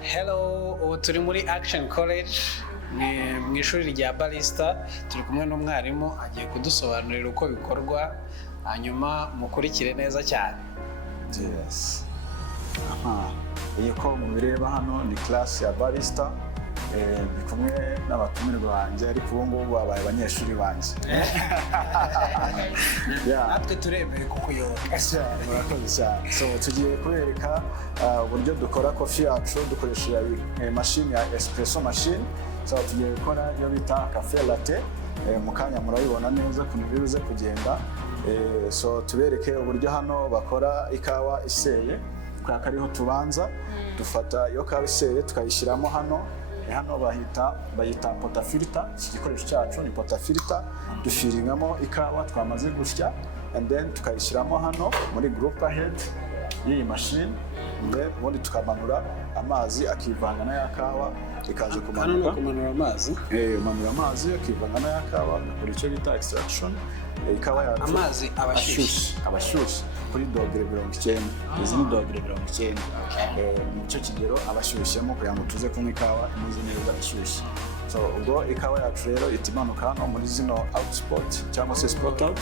Hello, ubu turi muri Action College mu ishuri rya barista, turi kumwe n'umwarimu agiye kudusobanurira uko bikorwa, hanyuma mukurikire neza cyane. Yes. Iyi ko mubireba hano ni class ya barista, bikumwe n'abatumirwa banjye ariko ubu ngubu babaye abanyeshuri banjye. Natwe turemewe kukuyoboka. Murakoze cyane. So tugiye kubereka uburyo dukora coffee yacu dukoresheje machine ya espresso machine. So tugiye gukora iyo bita cafe latte. Mu kanya murabibona neza kuntu biruze kugenda. So tubereke uburyo hano bakora ikawa iseye. Kwaka ariho tubanza dufata iyo kawa iseye tukayishyiramo hano bayita portafilter. Iki gikoresho cyacu ni portafilter, dufiringamo ikawa twamaze gusya and then tukayishyiramo hano muri group ahead y'iyi machine, then ubundi tukamanura amazi akivanga na ya kawa ikaza kumanuka. Kumanura amazi? Manura amazi akivanga na ya kawa, kuri icyo bita extraction. Ikawa yacu amazi abashyushye kuri dogere 90. Izi ni dogere 90. Mu cyo kigero abashyushyemo kugira ngo tuze kunywa ikawa imeze neza ishyushye. So ubwo ikawa yacu rero itimanuka hano muri zino outspot cyangwa se spot out,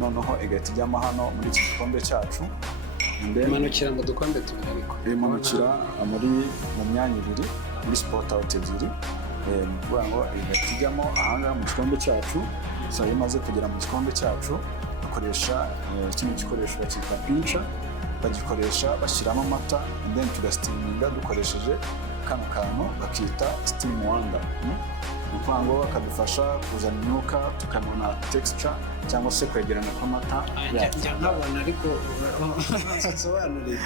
noneho igahita ijyamo hano muri iki gikombe cyacu. Imanukira mu dukombe tubiri ariko. Imanukira mu myanya ibiri muri spot out ebyiri. Kugira ngo igahita ijyamo ahangaha mu gikombe cyacu. So iyo imaze kugera mu gikombe cyacu dukoresha kino gikoresho cyitwa pincher, bagikoresha bashyiramo amata and then tugasteaminga dukoresheje kano kantu bakita steam wonder. Ukuvuga ngo bakadufasha kuzana imyuka tukamona texture cyangwa se kwegerana kw'amata. Nkabona ariko sobanurira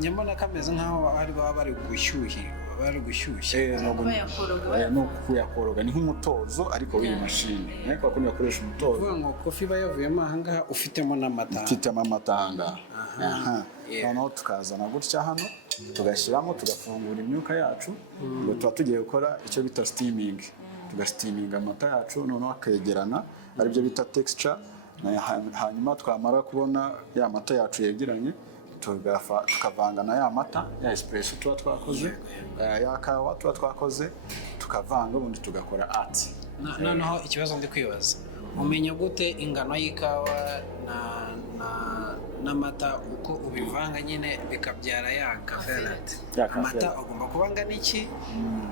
nyamara kameze nk'aho ari baba bari gushyushya. No kuyakoroga ni nk'umutozo ariko w'iyi mashini. Ariko kuko bakoresha umutozo. Kuvuga ngo coffee bayavuyemo ahangaha ufitemo n'amata. Ufitemo amata ahangaha. Noneho tukazana gutya hano tugashyiramo tugafungura imyuka yacu. Ngo tuba tugiye gukora icyo bita steaming. Tugasteaminga amata yacu noneho akegerana, aribyo bita texture. Hanyuma twamara kubona ya mata yacu yegeranye tukavanga na ya mata ya espresso tuba twakoze, ya kawa tuba twakoze, tukavanga ubundi tugakora art. Noneho ikibazo ndi kwibaza, umenya gute ingano y'ikawa n'amata uko ubivanga nyine bikabyara ya cafe latte? Amata agomba kuba angana iki,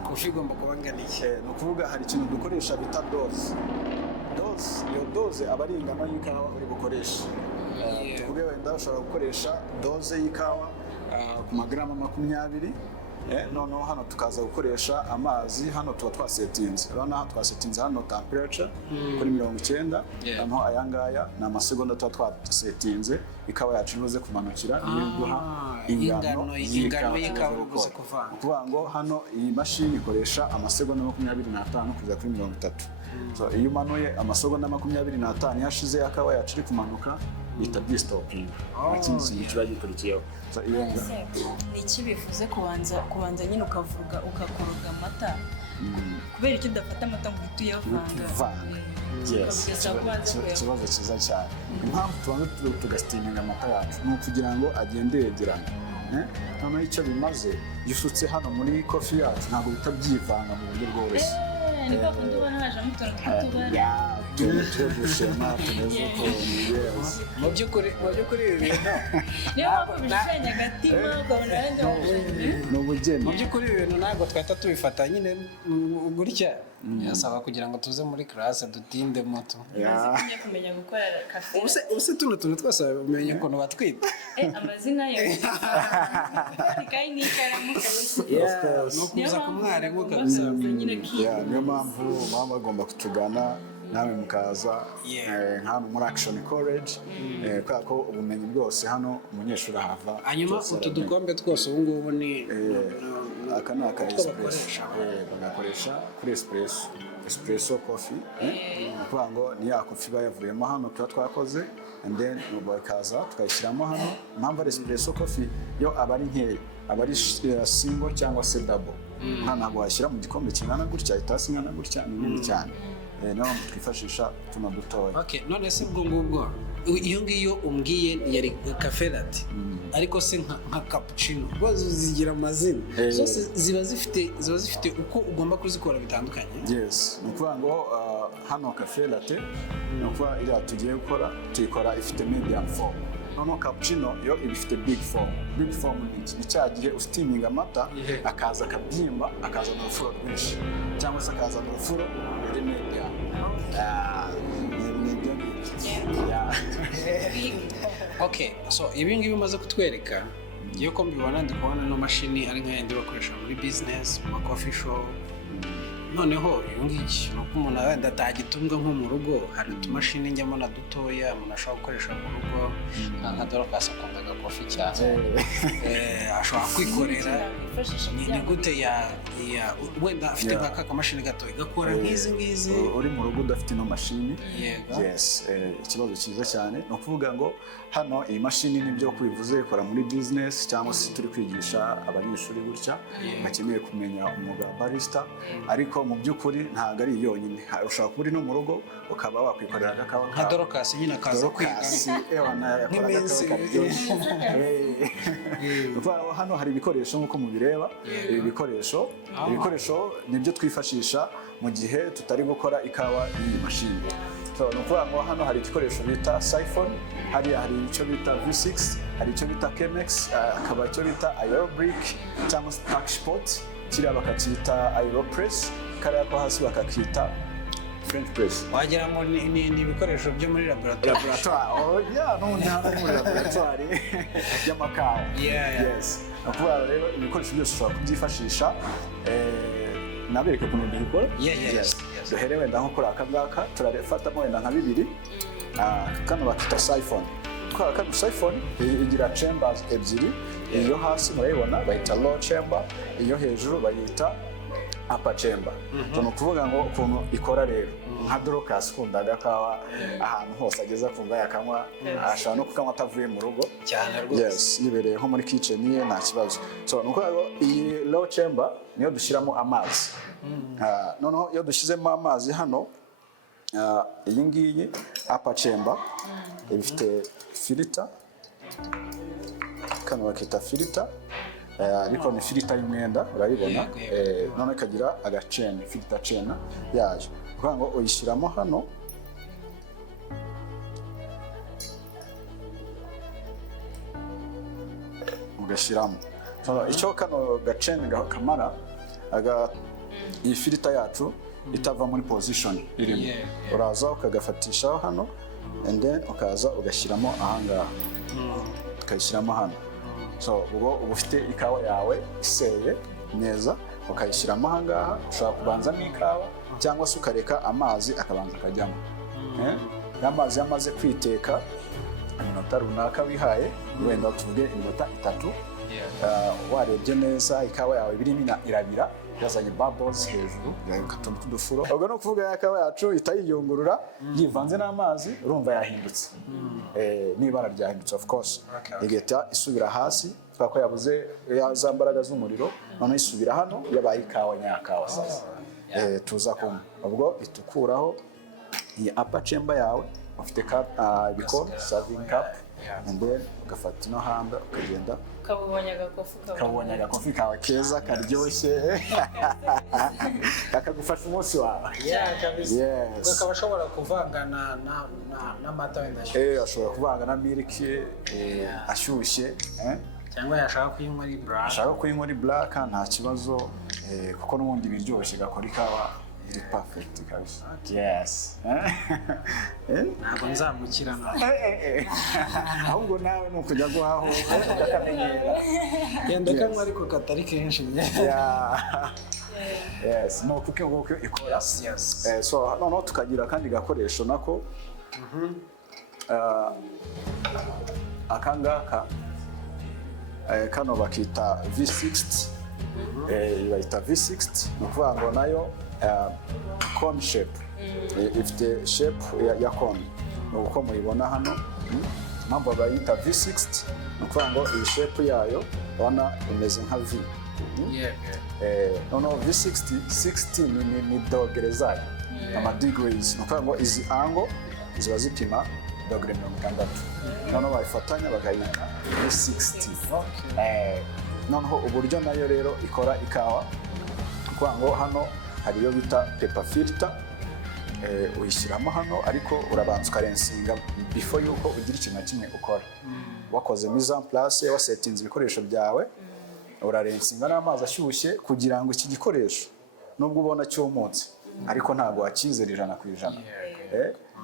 coffee igomba kuba angana iki? Ni ukuvuga hari ikintu dukoresha bita dose. Iyo dose aba ari ingano y'ikawa uri bukoresha. Tuvuge wenda ushobora gukoresha dose y'ikawa ku magarama 20. Noneho hano tukaza gukoresha amazi. Hano tuba twasetinze, urabona twasetinze hano temperature kuri 90. Noneho aya ngaya ni amasegonda tuba twasetinze ikawa yacu ibuze kumanukira iyo duha ingano y'ikawa ibuze kuvanga. Kuvuga ngo hano iyi mashini ikoresha amasegonda 25 kugeza kuri 30. So iyo umanuye amasegonda 25 yashize yakawa yacu iri kumanuka bita stopping. Ikindi kintu kiba gikurikiyeho. So iyo ni iki bivuze kubanza nyine ukakoroga amata kubera icyo udafata amata ngo uhite uyavanga? Yes, ikibazo cyiza cyane. Impamvu tubanza tugasteaminga amata yacu ni ukugira ngo agende yegerana. Noneho icyo bimaze gisutse hano muri coffee yacu ntabwo bitabyivanga mu buryo bworoshye. Ni kwa kundi ubona hajemo utuntu tw'utubara. Tugushema tumeze uko yes. Mu by'ukuri ibi bintu niyo mpamvu bishushanya agatima ukabona wenda ni ubugeni. Mu by'ukuri ibi bintu ntabwo twahita tubifata nyine gutya. Yasaba kugira ngo tuze muri classe dutinde moto. Tujye kumenya gukora cafe. Ubuse tuno twose umenye ukuntu batwita. Amazina yo. Kai ni karamu kabisa. No kuza ku mwarimu kabisa. Niyo mpamvu mama agomba kutugana nawe mukaza hano muri Action College, kako ubumenyi bwose hano umunyeshuri ahava. Hanyuma utu dukombe twose ubu ngubu ni aka ni aka espresso. Bagakoresha kuri espresso coffee. Kuvuga ngo ni ya coffee bayavuyemo hano tuba twakoze and then bakaza tukayishyiramo hano. Impamvu ari espresso coffee yo aba ari nkeya, aba ari single cyangwa se double. Ntabwo washyira mu gikombe kingana gutya itasi ingana gutya ni nini cyane. No twifashisha tuno dutoya. Okay, none se ubwo ngubwo iyo ngiyo umbwiye yari cafe latte. ariko se nka cappuccino rwose zigira amazina zose ziba zifite uko ugomba kuzikora bitandukanye. Yes, ni ukuvuga ngo hano cafe latte ni ukuvuga iriya tugiye gukora tuyikora ifite medium form. Noneho cappuccino yo iba ifite big form. Big form ni cya gihe usteaminga amata akaza akabyimba akazana urufuro rwinshi cyangwa se akazana urufuro ruri medium. Okay, so ibi ngibi umaze kutwereka ngiye ko mbibona ndi kubona no mashini ari nka yindi bakoresha muri business mu coffee shop. Noneho iyo ngiki nuko umuntu wenda atagitunga nko mu rugo hari utumashini njyamo na dutoya umuntu ashobora gukoresha mu rugo nka Dorcas akundaga coffee cyane ashobora kwikorera ni gute ya wenda afite nka kamashini gato igakora nk'izi uri mu rugo udafite no mashini. Yes, ikibazo cyiza cyane no kuvuga ngo hano iyi mashini nibyo kwivuze ikora muri business cyangwa se turi kwigisha abanyeshuri gutya bakeneye kumenya umwuga wa barista, ariko mu by'ukuri ntabwo ari yonyine ushobora kuba uri no mu rugo ukaba wakwikorera agakawa nka Dorcas nyine akaza kwiga nk'iminsi. Hano hari ibikoresho nk'uko mubireba. Ibi bikoresho nibyo twifashisha mu gihe tutari gukora ikawa y'iyi mashini. Ni ukuvuga ngo hano hari igikoresho bita siphon, hari icyo bita V6, hari icyo bita Chemex, hakaba icyo bita aerobrick cyangwa touch pot, kiriya bakacyita aeropress, kariya ko hasi bakakita French press. Wagira ngo ni ibikoresho byo muri laboratoire. N'ubundi hano muri laboratoire y'amakawa. Yes. Ni ukuvuga rero ibikoresho byose ushobora kubyifashisha. Nabereka ukuntu mbikora. Yes. Duhere wenda nko kuri aka ngaka turafatamo wenda nka bibiri. Kano bakita siphon. Kano siphon igira chambers ebyiri. Iyo hasi murayibona bayita low chamber, iyo hejuru bayita upper chamber. Ni ukuvuga ngo ukuntu ikora rero nka Dorcas kundaga kawa ahantu hose ageza kumva yakanywa ashobora no kukanywa atavuye mu rugo cyane rwose. Yes, yibereye nko muri kitchen ye nta kibazo. So nuko iyi low chamber niyo dushyiramo amazi. Noneho iyo dushyizemo amazi hano iyi ngiyi upper chamber ifite filter, kano bakita filter, ariko ni filter y'umwenda urayibona. None ikagira agacene filter chain yayo kugira ngo uyishyiramo hano ugashyiramo. Icyo kano gacene kamara iyi filter yacu itava muri position irimo, uraza ukagafatishaho hano and then ukaza ugashyiramo ahangaha ukayishyiramo hano. So uba ufite ikawa yawe iseye neza ukayishyiramo ahangaha. Ushobora kubanzamo ikawa cyangwa se ukareka amazi akabanza akajyamo. Amazi yamaze kwiteka iminota runaka wihaye wenda tuvuge iminota 3, warebye neza ikawa yawe birimo irabira yazanye bubbles hejuru y'akatuntu k'udufuro. Ubwo no kuvuga yakawa yacu itayiyungurura yivanze n'amazi urumva yahindutse. N'ibara ryahindutse of course. Igeta isubira hasi twako yabuze za mbaraga z'umuriro, none isubira hano yabaye ikawa nyakawa sasa. Tuza kumva ubwo itukuraho iyi upper chamber yawe ufite ibikombe serving cup and then ugafata ino hamba ukagenda kabonye agakofi kawe keza karyoshye kakagufasha umunsi wawe. Yes. Ukaba ashobora kuvanga n'amata wenda ashyushye. Ashobora kuvanga na milk ashyushye. Cyangwa yashaka kuyinywa ari black. Ashaka kuyinywa ari black nta kibazo kuko n'ubundi biryoshye gakora ikawa iri perfect kabisa. Yes. Ntabwo nzamukirana. Ahubwo nawe nukujya guhaho ukakamenyera. Yenda kamwe ariko katari kenshi. Yes, no kuko ikora. Yes. So noneho tukagira kandi gakoresho nako. Akangaka kano bakita V60. Bayita V60 ni ukuvuga ngo nayo cone shape. Ifite shape ya cone uko muyibona hano. Mpamvu bayita V60 ni ukuvuga ngo iyi shape yayo ubona imeze nka V. Noneho V60 60 ni dogere zayo ama degrees. Ni ukuvuga ngo izi angle ziba zipima dogere 60 noneho bayifatanya bakayita muri 60. Noneho uburyo nayo rero ikora ikawa kuko ngo hano hari iyo bita paper filter uyishyiramo hano ariko urabanza ukarensinga before yuko ugira ikintu na kimwe ukora. Wakoze mise en place wasetinze ibikoresho byawe urarensinga n'amazi ashyushye kugira ngo iki gikoresho nubwo ubona cyumutse ariko ntabwo wakizera 100%.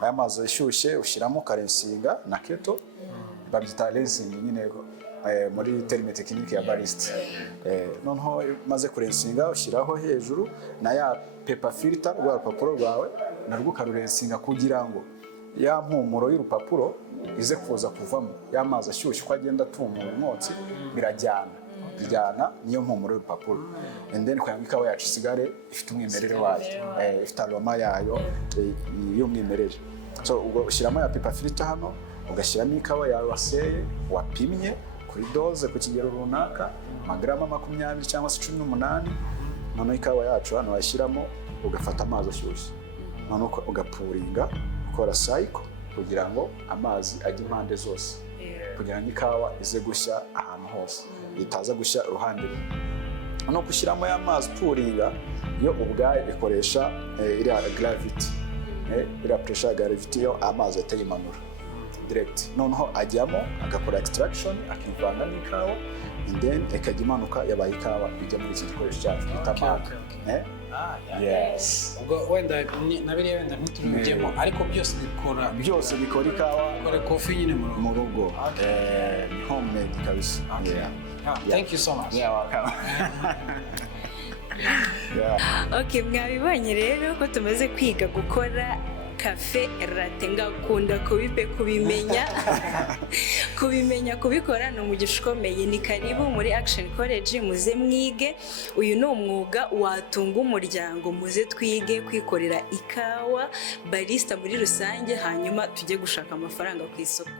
Aya mazi ashyushye ushyiramo karensinga na keto babyita racing nyine muri terme technique ya barista. Noneho maze kurensinga ushyiraho hejuru na ya paper filter rwa rupapuro rwawe narwo karurensinga kugira ngo ya mpumuro y'urupapuro ize kuza kuvamo ya mazi ashyushye ko agenda atumura umwotsi bijyana niyo mpumuro y'urupapuro. And then kwa ikawa yacu isigare ifite umwimerere wayo, ifite aroma yayo y'umwimerere. So ubwo ushyiramo ya paper filter hano ugashyiramo ikawa yawe waseye wapimye kuri doze ku kigero runaka amagrama 20 cyangwa 18. Noneho ikawa yacu hano washyiramo ugafata amazi ashyushye noneho ugapuringa ukora cycle kugira ngo amazi ajye impande zose kugira ngo ikawa ize gushya ahantu hose itaza gushya uruhande rumwe. No gushyiramo ya mazi puringa yo ubwayo ikoresha iriya gravity, iriya pressure gravity yo amazi atayimanura direct. Noneho ajyamo agakora extraction akivanga n'ikawa and then ikajya imanuka yabaye ikawa ijya muri iki gikoresho cyacu bita mark. Yes. Ubwo wenda nabiri wenda ntuturujyemo ariko byose bikora ikawa kora coffee nyine mu rugo. Homemade kabisa. Thank you so much. Yeah, welcome. Okay, mwabibonye rero ko tumaze kwiga gukora cafe latte. Ngakunda kubimenya kubikora no umugisha ukomeye. Ni karibu muri Action College muze mwige. Uyu ni umwuga watunga umuryango, muze twige kwikorera ikawa barista muri rusange hanyuma tujye gushaka amafaranga ku isoko.